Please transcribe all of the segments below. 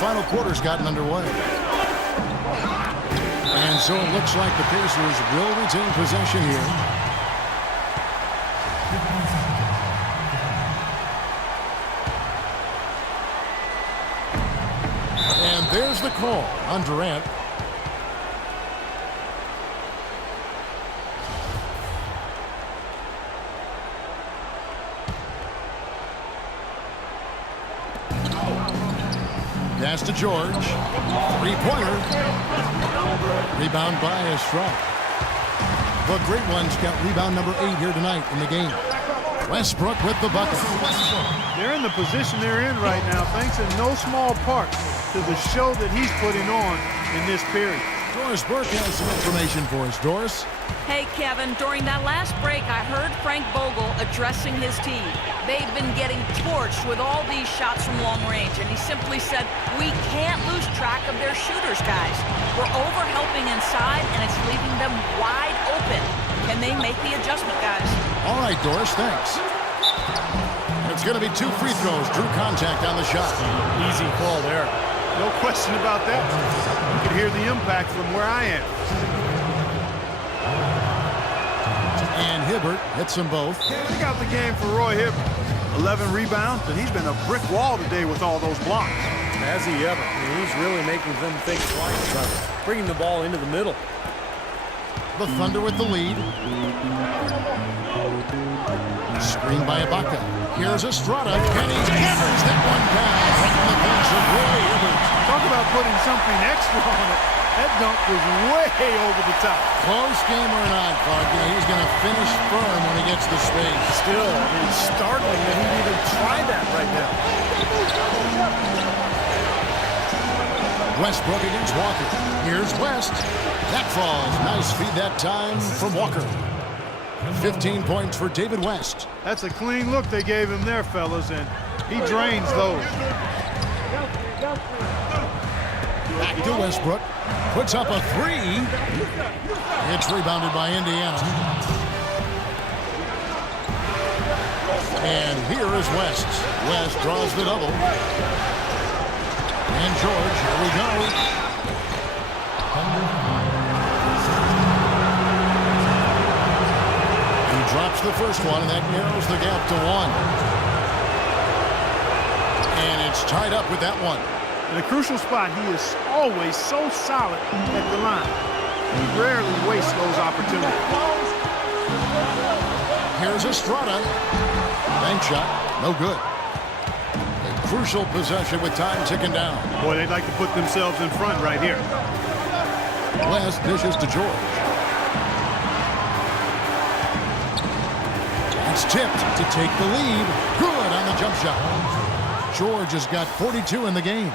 final quarter's gotten underway. And so it looks like the Pacers will retain possession here. And there's the call on Durant. Pass to George. Three-pointer. Rebound by Estrada. The great ones got rebound number 8 here tonight in the game. Westbrook with the bucket. They're in the position they're in right now, thanks in no small part to the show that he's putting on in this period. Doris Burke has some information for us. Doris? Hey, Kevin, during that last break, I heard Frank Vogel addressing his team. They've been getting torched with all these shots from long range, and he simply said, we can't lose track of their shooters, guys. We're over-helping inside, and it's leaving them wide open. Can they make the adjustment, guys? All right, Doris, thanks. It's going to be 2 free throws. Drew contact on the shot. Easy call there. No question about that. You can hear the impact from where I am. And Hibbert hits them both. Look out the game for Roy Hibbert. 11 rebounds, and he's been a brick wall today with all those blocks. Has he ever? I mean, he's really making them think twice about bringing the ball into the middle. The Thunder with the lead. Screen by Ibaka. Here's Estrada. And he hammers that one down right in the face of Roy Hibbert. Talk about putting something extra on it. That dunk was way over the top. Close game or not, Clark, he's going to finish firm when he gets the space. Still, I mean, it's startling that he'd even try that right now. Westbrook against Walker. Here's West. That falls. Nice feed that time from Walker. 15 points for David West. That's a clean look they gave him there, fellas, and he drains those. Back to Westbrook. Puts up a 3. It's rebounded by Indiana. And here is West. West draws the double. And George, here we go. He drops the first one, and that narrows the gap to 1. And it's tied up with that one. In a crucial spot, he is always so solid at the line. He rarely wastes those opportunities. Here's Estrada. Bank shot, no good. A crucial possession with time ticking down. Boy, they'd like to put themselves in front right here. West dishes to George. It's tipped to take the lead. Good on the jump shot. George has got 42 in the game.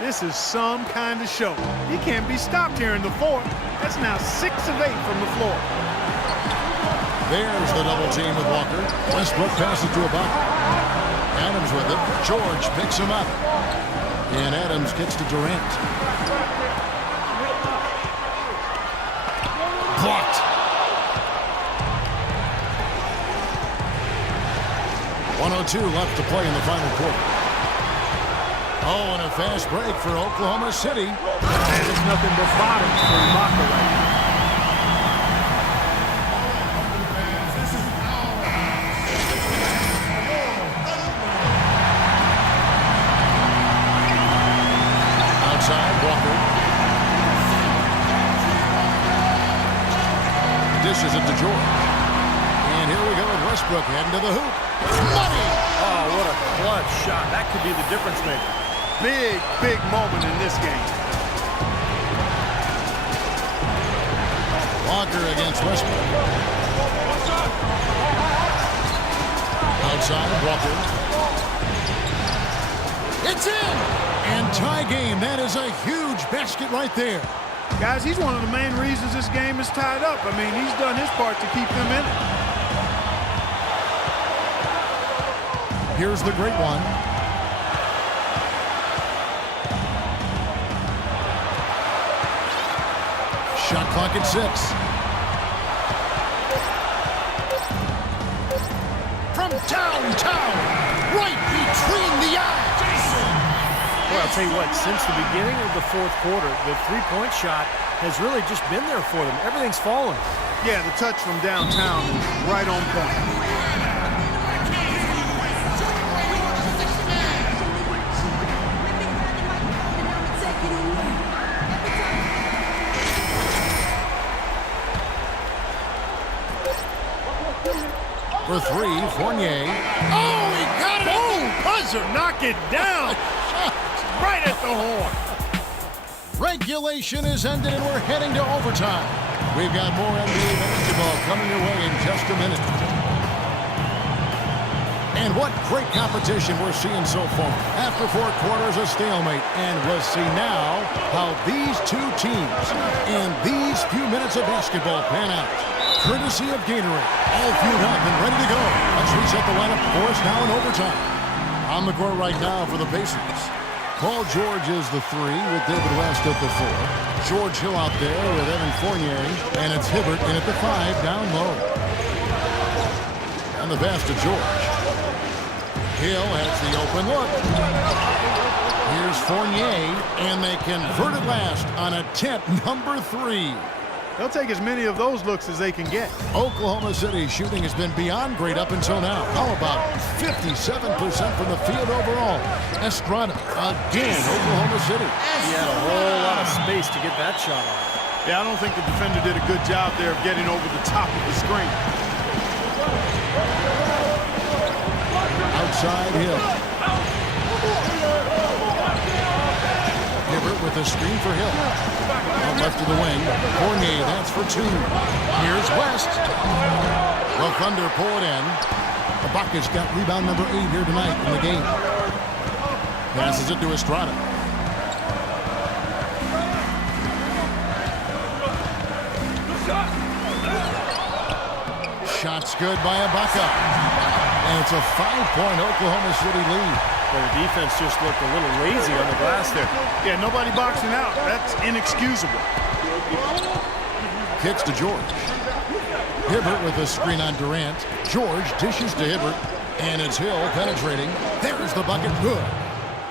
This is some kind of show. He can't be stopped here in the fourth. That's now 6 of 8 from the floor. There's the double team with Walker. Westbrook passes to Ibaka. Adams with it. George picks him up. And Adams gets to Durant. Blocked. 1:02 left to play in the final quarter. Oh, and a fast break for Oklahoma City. There's nothing but bottoms for Ibaka right now. Outside, Walker. Dishes it to George. And here we go with Westbrook heading to the hoop. Money! Oh, what a clutch shot. That could be the difference maker. Big moment in this game. Walker against Westbrook. Outside, Walker. It's in! And tie game. That is a huge basket right there. Guys, he's one of the main reasons this game is tied up. I mean, he's done his part to keep them in it. Here's the great one. Shot clock at 6. From downtown, right between the eyes. Well, I'll tell you what, since the beginning of the fourth quarter, the three-point shot has really just been there for them. Everything's fallen. Yeah, the touch from downtown is right on point. For three, Fournier. Oh, he got it! Boom! Buzzer! Knock it down! Right at the horn. Regulation is ended and we're heading to overtime. We've got more NBA basketball coming your way in just a minute. And what great competition we're seeing so far. After 4 quarters, a stalemate. And we'll see now how these two teams in these few minutes of basketball pan out. Courtesy of Gatorade. All fueled up and ready to go. Let's reset the lineup for us now in overtime. On the court right now for the Pacers. Paul George is the 3 with David West at the 4. George Hill out there with Evan Fournier. And it's Hibbert in at the 5 down low. And the pass to George. Hill has the open look. Here's Fournier, and they convert it last on attempt number 3. They'll take as many of those looks as they can get. Oklahoma City shooting has been beyond great up until now. How about 57% from the field overall? Estrada again, Oklahoma City. He had a whole lot of space to get that shot off. Yeah, I don't think the defender did a good job there of getting over the top of the screen. Outside Hill. Hibbert with a screen for Hill. Out left of the wing. Fournier, that's for 2. Here's West. The Thunder pull it in. Ibaka's got rebound number 8 here tonight in the game. Passes it to Estrada. Shot's good by Ibaka. And it's a 5-point Oklahoma City lead. Well, the defense just looked a little lazy on the glass there. Yeah, nobody boxing out. That's inexcusable. Kicks to George. Hibbert with a screen on Durant. George dishes to Hibbert. And it's Hill penetrating. There's the bucket. Good.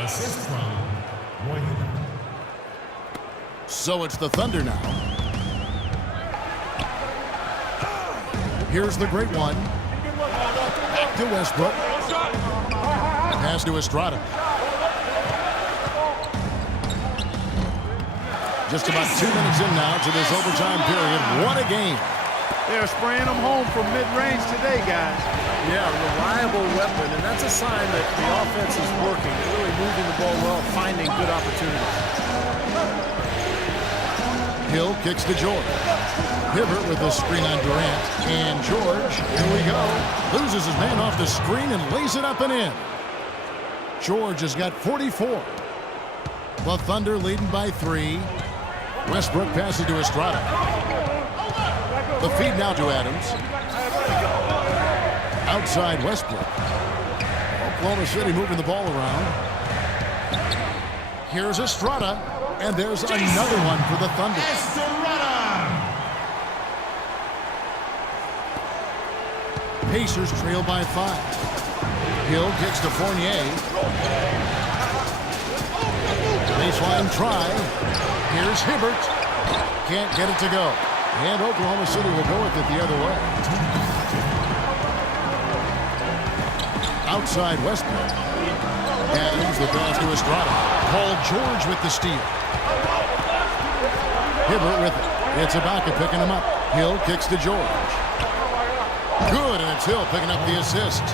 Assist from William. So it's the Thunder now. Here's the great one. Back to Westbrook. Pass to Estrada. Just about 2 minutes in now to this overtime period. What a game. They're spraying them home from mid-range today, guys. Yeah, reliable weapon, and that's a sign that the offense is working. They're really moving the ball well, finding good opportunities. Hill kicks to George. Hibbert with a screen on Durant. And George, here we go, loses his man off the screen and lays it up and in. George has got 44. The Thunder leading by 3. Westbrook passes to Estrada. The feed now to Adams. Outside Westbrook. Oklahoma City moving the ball around. Here's Estrada. And there's another one for the Thunder. Pacers trail by 5. Hill kicks to Fournier. Baseline try. Here's Hibbert. Can't get it to go. And Oklahoma City will go with it the other way. Outside Westbrook. Adams the pass to Estrada. Paul George with the steal. Hibbert with it. It's Ibaka picking him up. Hill kicks to George. Good, and it's Hill picking up the assist.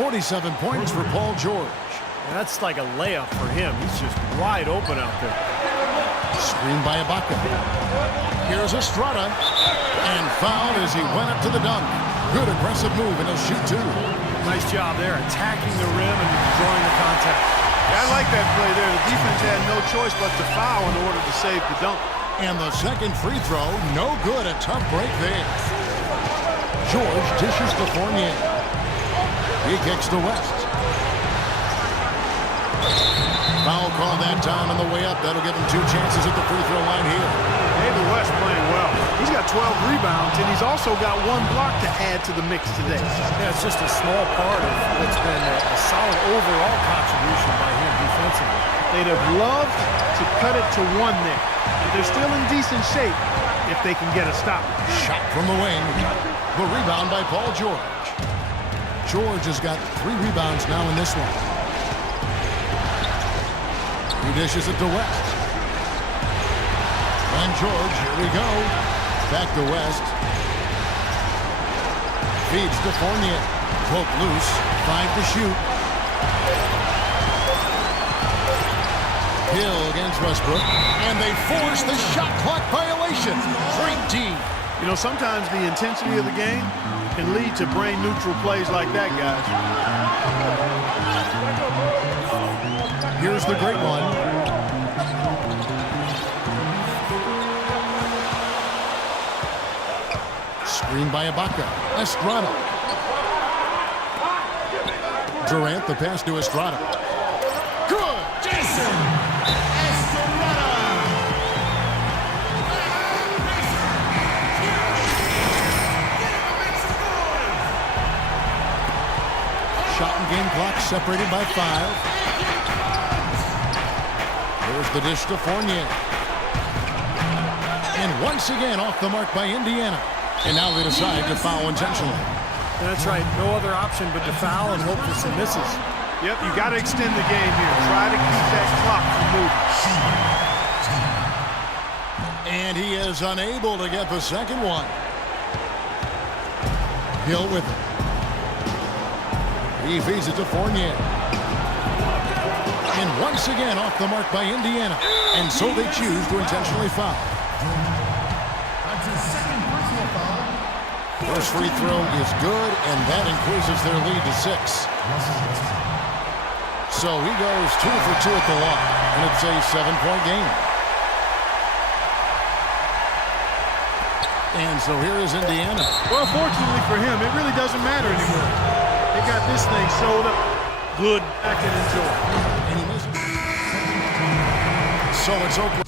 47 points for Paul George. And that's like a layup for him. He's just wide open out there. Screened by Ibaka. Here's Estrada. And fouled as he went up to the dunk. Good aggressive move, and he'll shoot 2. Nice job there, attacking the rim and drawing the contact. Yeah, I like that play there. The defense had no choice but to foul in order to save the dunk. And the second free throw, no good. A tough break there. George dishes to Fournier. He kicks to West. Foul call that time on the way up. That'll give him 2 chances at the free throw line here. David West playing well. He's got 12 rebounds, and he's also got 1 block to add to the mix today. Yeah, it's just a small part of what's been a solid overall contribution by him defensively. Johnson. They'd have loved to cut it to one there. But they're still in decent shape if they can get a stop. Shot from the wing. The rebound by Paul George. George has got 3 rebounds now in this one. He dishes it to West. And George, here we go. Back to West. Feeds to Fournier. Poke loose. 5 to shoot. Hill against Westbrook. And they force the shot clock violation. Great D. You know, sometimes the intensity of the game can lead to brain-neutral plays like that, guys. Here's the great one. Screen by Ibaka. Estrada. Durant, the pass to Estrada. Good! Jason Estrada! Shot and game clock separated by 5. There's the dish to Fournier. And once again off the mark by Indiana. And now they decide to foul intentionally. That's right. No other option but to foul and hope for some misses. Yep, you got to extend the game here. Try to keep that clock from moving. And he is unable to get the second one. Hill with it. He feeds it to Fournier. And once again off the mark by Indiana. And so they choose to intentionally foul. First free throw is good, and that increases their lead to 6. So he goes 2 for 2 at the line, and it's a 7-point game. And so here is Indiana. Well, fortunately for him, it really doesn't matter anymore. They got this thing sewed up good. I can enjoy. And he misses. So it's Oklahoma.